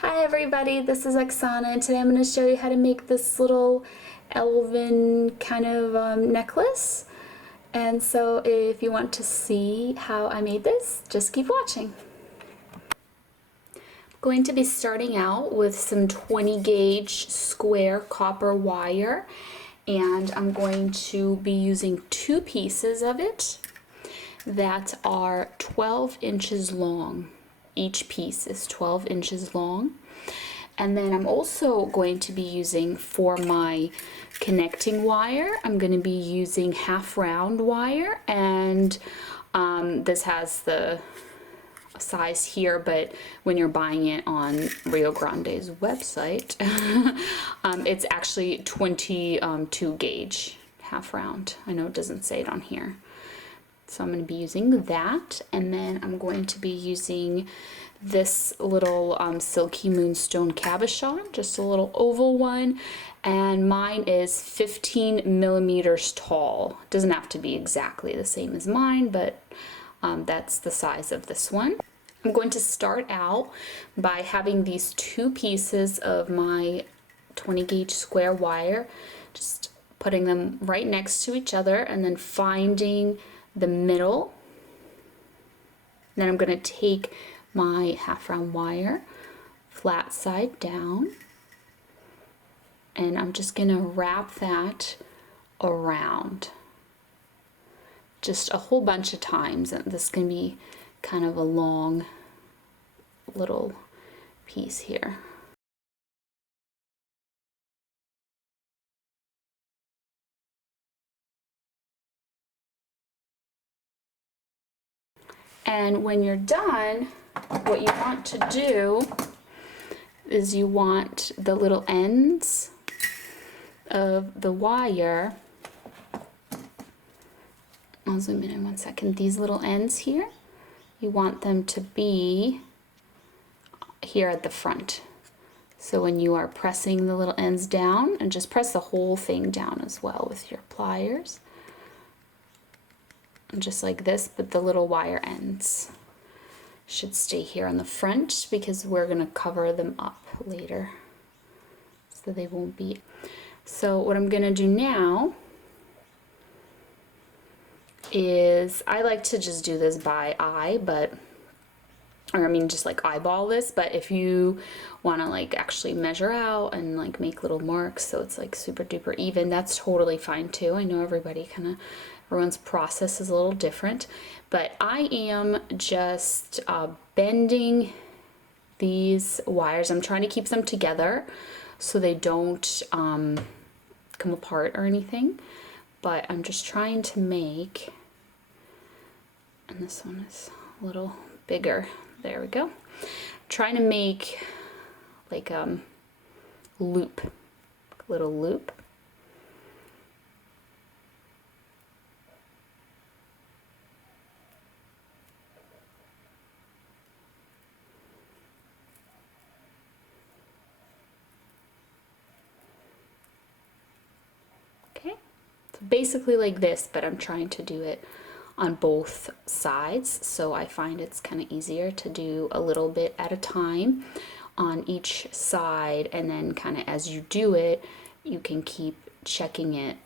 Hi everybody, this is Oksana, and today I'm going to show you how to make this little elven kind of necklace. And so if you want to see how I made this, just keep watching. I'm going to be starting out with some 20 gauge square copper wire, and I'm going to be using two pieces of it that are 12 inches long. Each piece is 12 inches long. And then I'm also going to be using, for my connecting wire, I'm going to be using half round wire, and this has the size here, but when you're buying it on Rio Grande's website, it's actually 22 gauge half round. I know it doesn't say it on here. So I'm going to be using that, and then I'm going to be using this little silky moonstone cabochon, just a little oval one, and mine is 15 millimeters tall. It doesn't have to be exactly the same as mine, but that's the size of this one. I'm going to start out by having these two pieces of my 20 gauge square wire, just putting them right next to each other and then finding the middle. Then I'm going to take my half round wire flat side down, and I'm just going to wrap that around just a whole bunch of times. And this can be kind of a long little piece here. And when you're done, what you want to do is you want the little ends of the wire, I'll zoom in 1 second, these little ends here, you want them to be here at the front. So when you are pressing the little ends down, and just press the whole thing down as well with your pliers, just like this, but the little wire ends should stay here on the front because we're going to cover them up later so they won't be. So what I'm going to do now is, I like to just do this by eye, just like eyeball this, but if you want to like actually measure out and like make little marks so it's like super duper even, that's totally fine too. I know everyone's process is a little different, but I am just bending these wires. I'm trying to keep them together so they don't come apart or anything, but I'm just trying to make, and this one is a little bigger, there we go, trying to make like loop, little loop. Basically like this, but I'm trying to do it on both sides, so I find it's kind of easier to do a little bit at a time on each side, and then kind of as you do it, you can keep checking it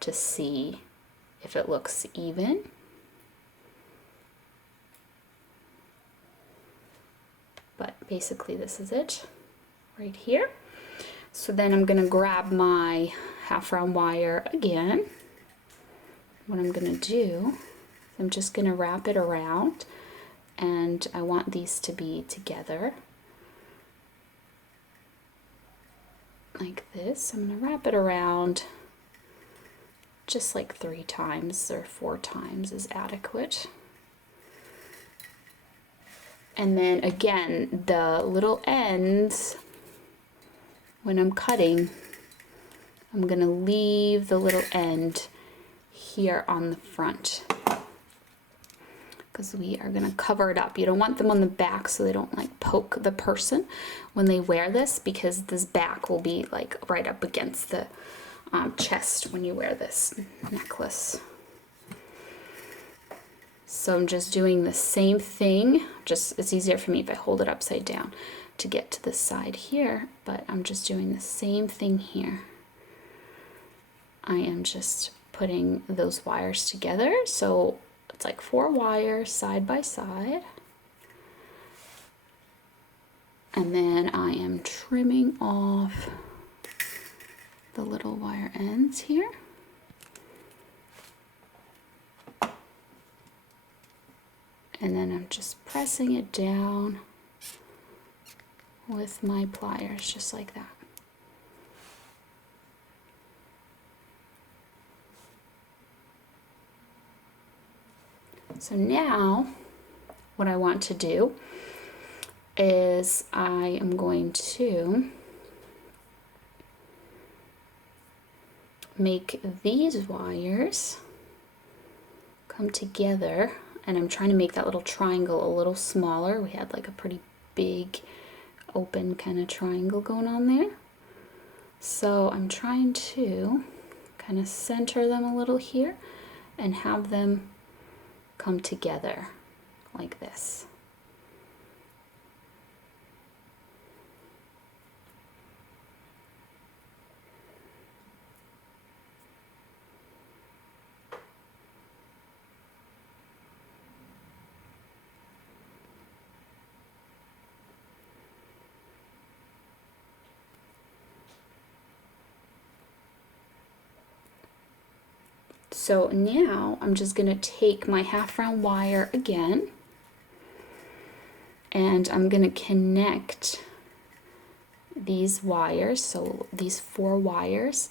to see if it looks even. But basically this is it right here. So then I'm going to grab my half round wire again. What I'm going to do, I'm just going to wrap it around, and I want these to be together like this. I'm going to wrap it around just like 3 times or 4 times is adequate. And then again, the little ends, when I'm cutting, I'm going to leave the little end here on the front because we are going to cover it up. You don't want them on the back so they don't like poke the person when they wear this, because this back will be like right up against the chest when you wear this necklace. So I'm just doing the same thing, just it's easier for me if I hold it upside down to get to this side here, but I'm just doing the same thing here. I am just putting those wires together, so it's like 4 wires side by side. And then I am trimming off the little wire ends here. And then I'm just pressing it down with my pliers, just like that. So now what I want to do is I am going to make these wires come together, and I'm trying to make that little triangle a little smaller. We had like a pretty big open kind of triangle going on there. So I'm trying to kind of center them a little here and have them come together like this. So now I'm just going to take my half round wire again, and I'm going to connect these wires, so these 4 wires,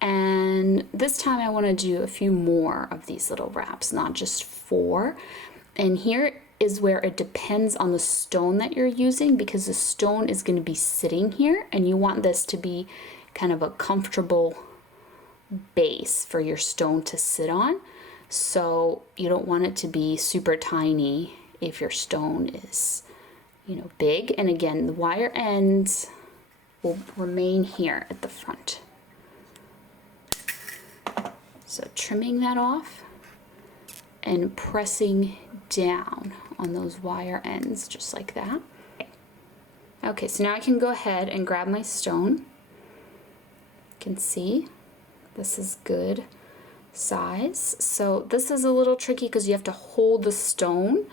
and this time I want to do a few more of these little wraps, not just 4. And here is where it depends on the stone that you're using, because the stone is going to be sitting here and you want this to be kind of a comfortable base for your stone to sit on. So you don't want it to be super tiny if your stone is, you know, big. And again, the wire ends will remain here at the front. So trimming that off and pressing down on those wire ends just like that. Okay, so now I can go ahead and grab my stone. You can see this is good size. So this is a little tricky because you have to hold the stone.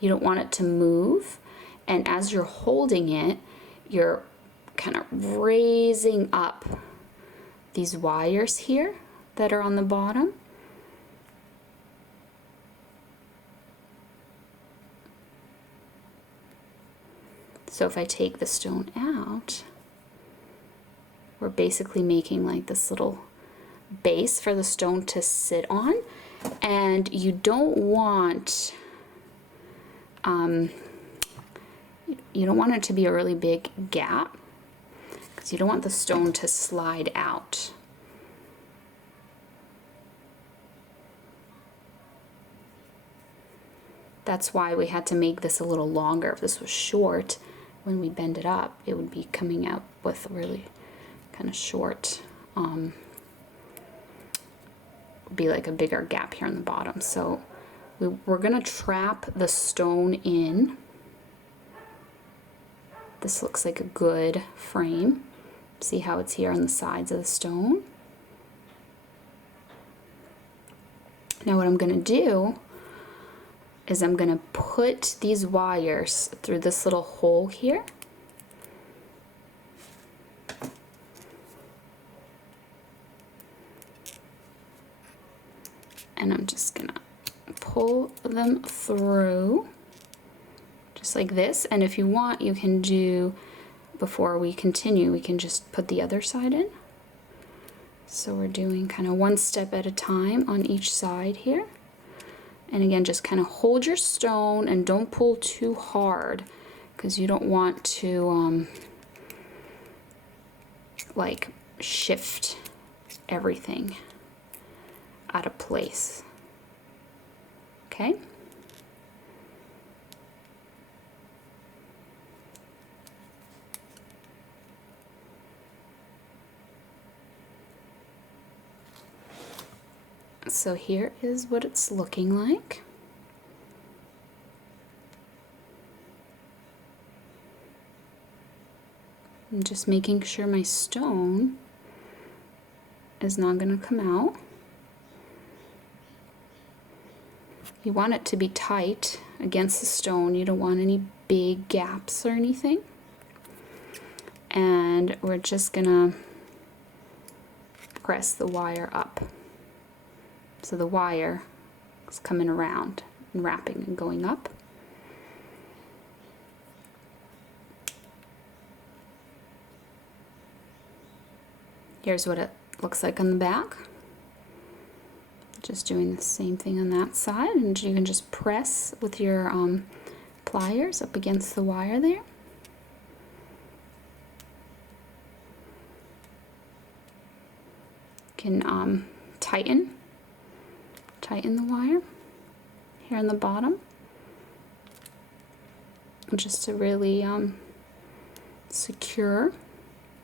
You don't want it to move. And as you're holding it, you're kind of raising up these wires here that are on the bottom. So if I take the stone out, we're basically making like this little base for the stone to sit on. And you don't want it to be a really big gap, because you don't want the stone to slide out. That's why we had to make this a little longer. If this was short, when we bend it up, it would be coming out with a really kind of short, be like a bigger gap here on the bottom. So we're gonna trap the stone in. This looks like a good frame. See how it's here on the sides of the stone? Now what I'm gonna do is I'm gonna put these wires through this little hole here. And I'm just gonna pull them through just like this. And if you want, you can do, before we continue, we can just put the other side in. So we're doing kind of one step at a time on each side here. And again, just kind of hold your stone and don't pull too hard, because you don't want to like shift everything out of place. Okay? So here is what it's looking like. I'm just making sure my stone is not going to come out. You want it to be tight against the stone. You don't want any big gaps or anything. And we're just gonna press the wire up. So the wire is coming around and wrapping and going up. Here's what it looks like on the back. Just doing the same thing on that side, and you can just press with your pliers up against the wire there. You can tighten the wire here on the bottom, just to really secure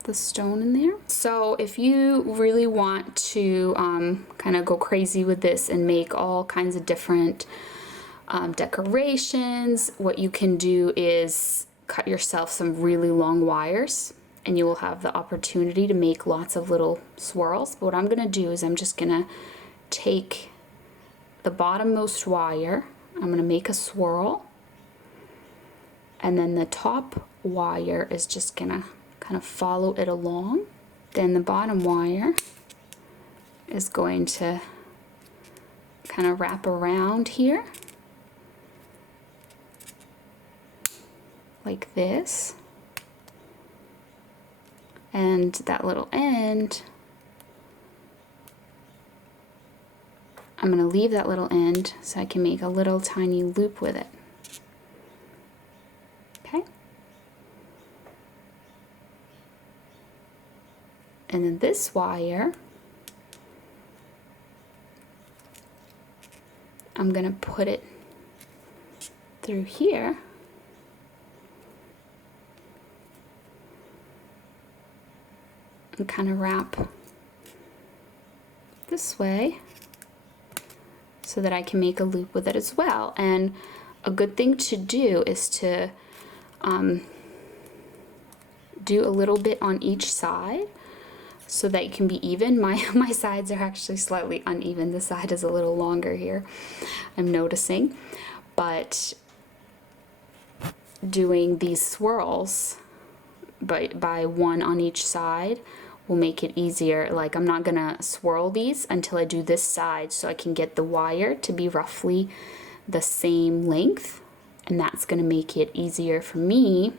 the stone in there. So if you really want to kind of go crazy with this and make all kinds of different decorations, what you can do is cut yourself some really long wires, and you will have the opportunity to make lots of little swirls. But what I'm going to do is I'm just going to take the bottommost wire, I'm going to make a swirl, and then the top wire is just going to kind of follow it along. Then the bottom wire is going to kind of wrap around here like this, and that little end, I'm going to leave that little end so I can make a little tiny loop with it. Okay? And then this wire, I'm going to put it through here and kind of wrap this way so that I can make a loop with it as well. And a good thing to do is to do a little bit on each side so that it can be even. My sides are actually slightly uneven. The side is a little longer here, I'm noticing. But doing these swirls by one on each side will make it easier. Like, I'm not gonna swirl these until I do this side, so I can get the wire to be roughly the same length, and that's gonna make it easier for me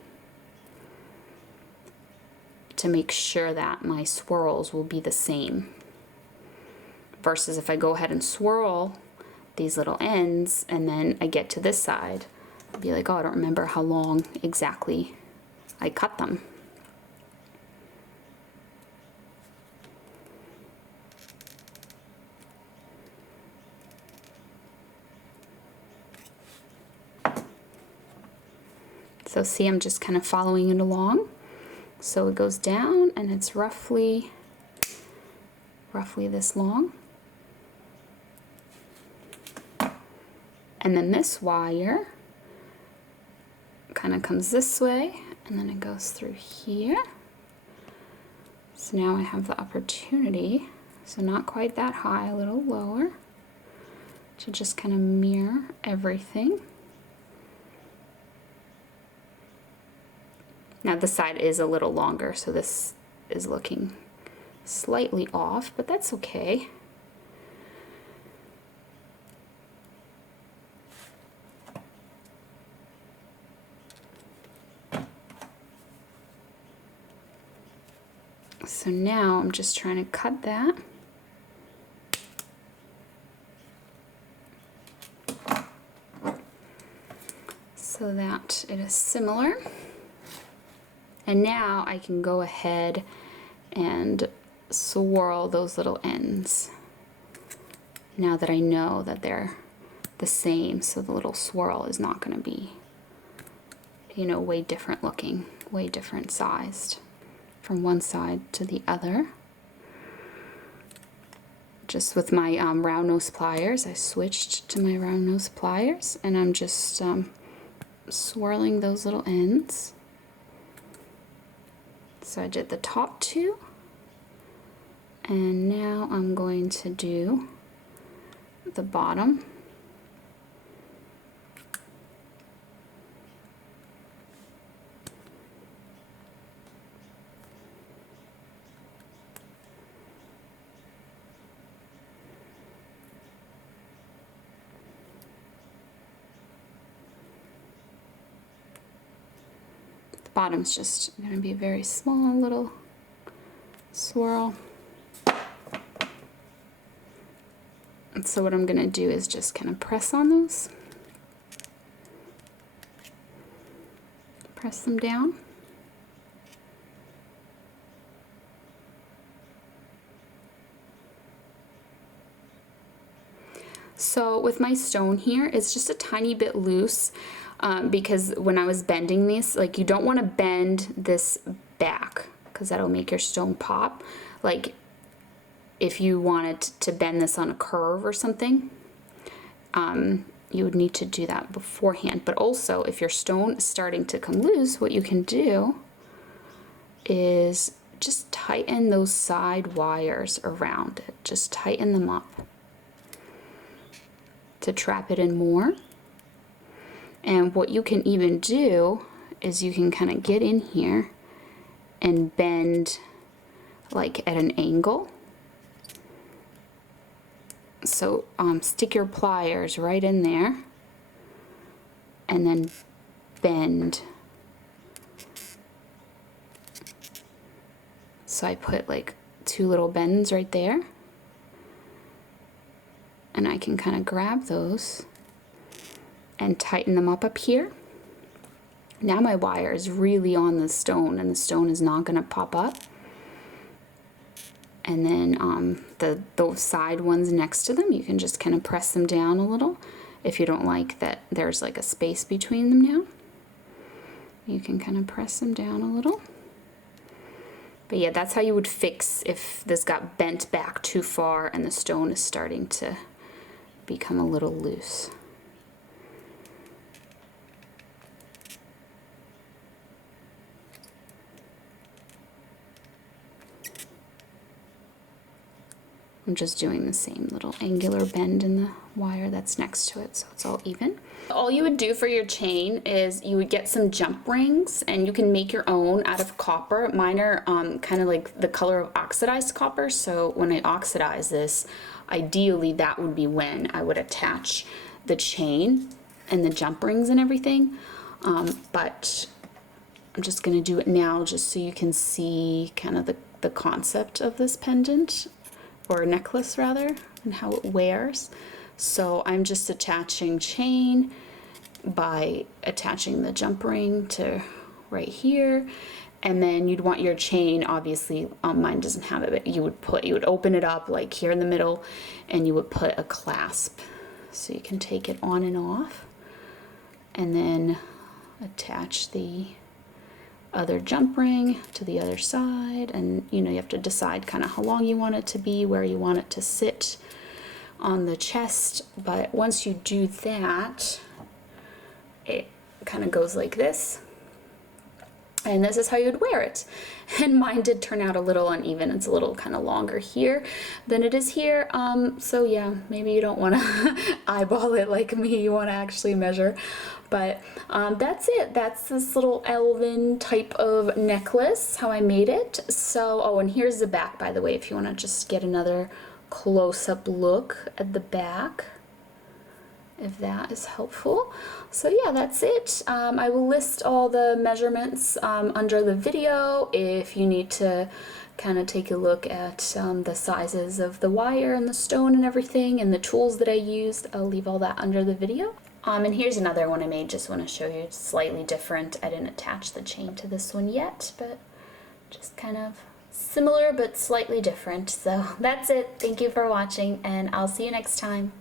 to make sure that my swirls will be the same. Versus if I go ahead and swirl these little ends and then I get to this side, I'll be like, oh, I don't remember how long exactly I cut them. So see, I'm just kind of following it along. So it goes down and it's roughly this long. And then this wire kind of comes this way and then it goes through here. So now I have the opportunity, so not quite that high, a little lower, to just kind of mirror everything. Now this side is a little longer, so this is looking slightly off, but that's okay. So now I'm just trying to cut that. So that it is similar. And now I can go ahead and swirl those little ends. Now that I know that they're the same, so the little swirl is not going to be, you know, way different looking, way different sized from one side to the other. Just with my round nose pliers, I switched to my round nose pliers, and I'm just swirling those little ends. So I did the top two, and now I'm going to do the bottom. Bottom's just going to be a very small little swirl. And so what I'm going to do is just kind of press on those. Press them down. So with my stone here, it's just a tiny bit loose. Because when I was bending these, like, you don't want to bend this back because that'll make your stone pop. Like, if you wanted to bend this on a curve or something, you would need to do that beforehand. But also, if your stone is starting to come loose, what you can do is just tighten those side wires around it. Just tighten them up to trap it in more. And what you can even do is you can kind of get in here and bend like at an angle. So stick your pliers right in there and then bend. So I put like 2 little bends right there, and I can kind of grab those and tighten them up here. Now my wire is really on the stone and the stone is not going to pop up. And then those side ones next to them, you can just kind of press them down a little. If you don't like that there's like a space between them now, you can kind of press them down a little. But yeah, that's how you would fix if this got bent back too far and the stone is starting to become a little loose. I'm just doing the same little angular bend in the wire that's next to it so it's all even. All you would do for your chain is you would get some jump rings, and you can make your own out of copper. Mine are kind of like the color of oxidized copper, so when I oxidize this, ideally that would be when I would attach the chain and the jump rings and everything. But I'm just going to do it now just so you can see kind of the concept of this pendant, or necklace rather, and how it wears. So I'm just attaching chain by attaching the jump ring to right here, and then you'd want your chain, obviously mine doesn't have it, but you would open it up like here in the middle, and you would put a clasp so you can take it on and off, and then attach the other jump ring to the other side. And you know, you have to decide kind of how long you want it to be, where you want it to sit on the chest. But once you do that, it kind of goes like this, and this is how you would wear it. And mine did turn out a little uneven. It's a little kind of longer here than it is here. So yeah, maybe you don't want to eyeball it like me. You want to actually measure. But that's it. That's this little elven type of necklace, how I made it. So, oh, and here's the back, by the way, if you want to just get another close-up look at the back, if that is helpful. So yeah, that's it. I will list all the measurements under the video if you need to kind of take a look at the sizes of the wire and the stone and everything, and the tools that I used. I'll leave all that under the video. And here's another one I made, just want to show you, it's slightly different. I didn't attach the chain to this one yet, but just kind of similar but slightly different. So that's it. Thank you for watching, and I'll see you next time.